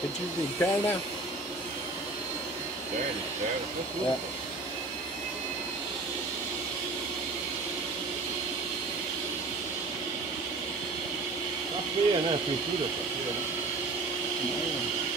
pictures interna. Esterno. Ja. Tá feia, né? A pintura tá feia, né?